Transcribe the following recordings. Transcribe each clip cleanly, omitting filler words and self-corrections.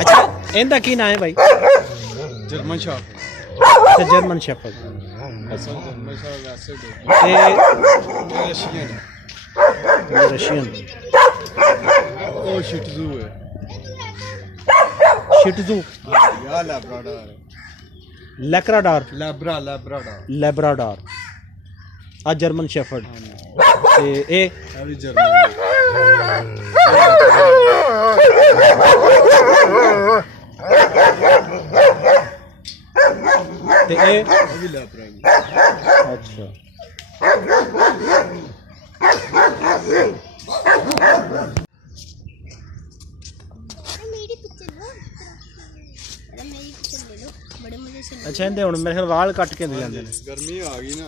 अच्छा इनका की नाम है भाई? जर्मन शॉप अच्छा जर्मन शेफर्ड। असल जर्मन शॉप वैसे दो ये रशियन रशियन ओ शिटजू है शिटजू या लैब्राडोर लैक्राडोर लैब्राडोर लैब्राडोर आ जर्मन शेफर्ड ते ए अभी जर्मन ते ए अभी लैब्राडोर अच्छा मेरी पिक्चर लो, मेरी पिक्चर ले लो, बड़े मजे से ले अच्छा इनके हुण मेरे ख्याल वाल कट के दे जांदे ने। गर्मी आ गई ना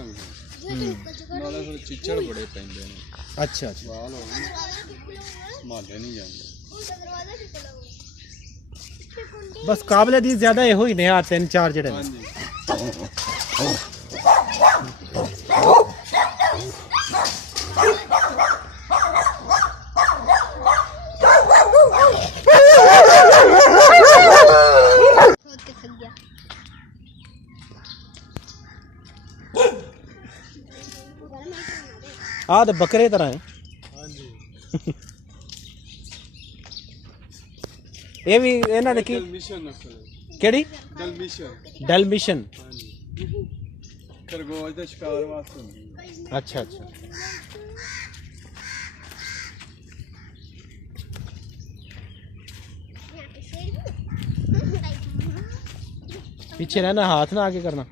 नाले फिर चिचड़ बड़े पैंदे ने अच्छा अच्छा वाल हो गए माले नहीं जाते बस काबले दी ज्यादा ये ही ने आ 3-4 जड़े हाँ ने। जी खोद के थक गया। आ तो बकरे तरह है। हाँ जी ये भी इन्हां दे की डलमिशन नस्ल केड़ी डलमिशन डलमिशन। हाँ जी खरगोश ਦਾ शिकार वास्ते ਹੁੰਦੀ ਹੈ। अच्छा अच्छा यहाँ पे शेर भी। पीछे रहना हाथ ना आगे करना।